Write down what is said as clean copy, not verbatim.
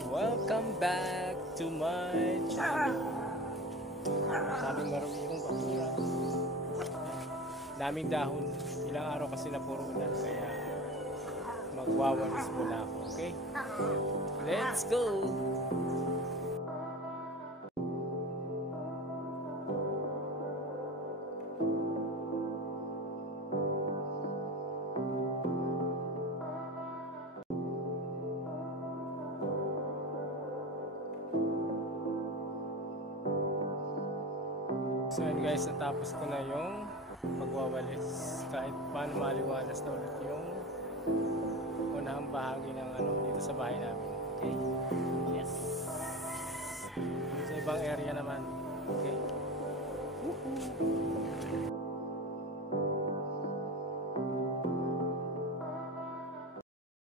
Welcome back to my channel. Daming maruming bakura. Daming dahon. Ilang araw kasi na puro ulan kaya magwawalis muna ako, okay? Let's go! So yun guys, natapos ko na yung pagwawalis. Kahit paano maliwalas na ulit yung unahang bahagi ng dito sa bahay namin. Okay? Yes! Sa ibang area naman. Okay? Woohoo!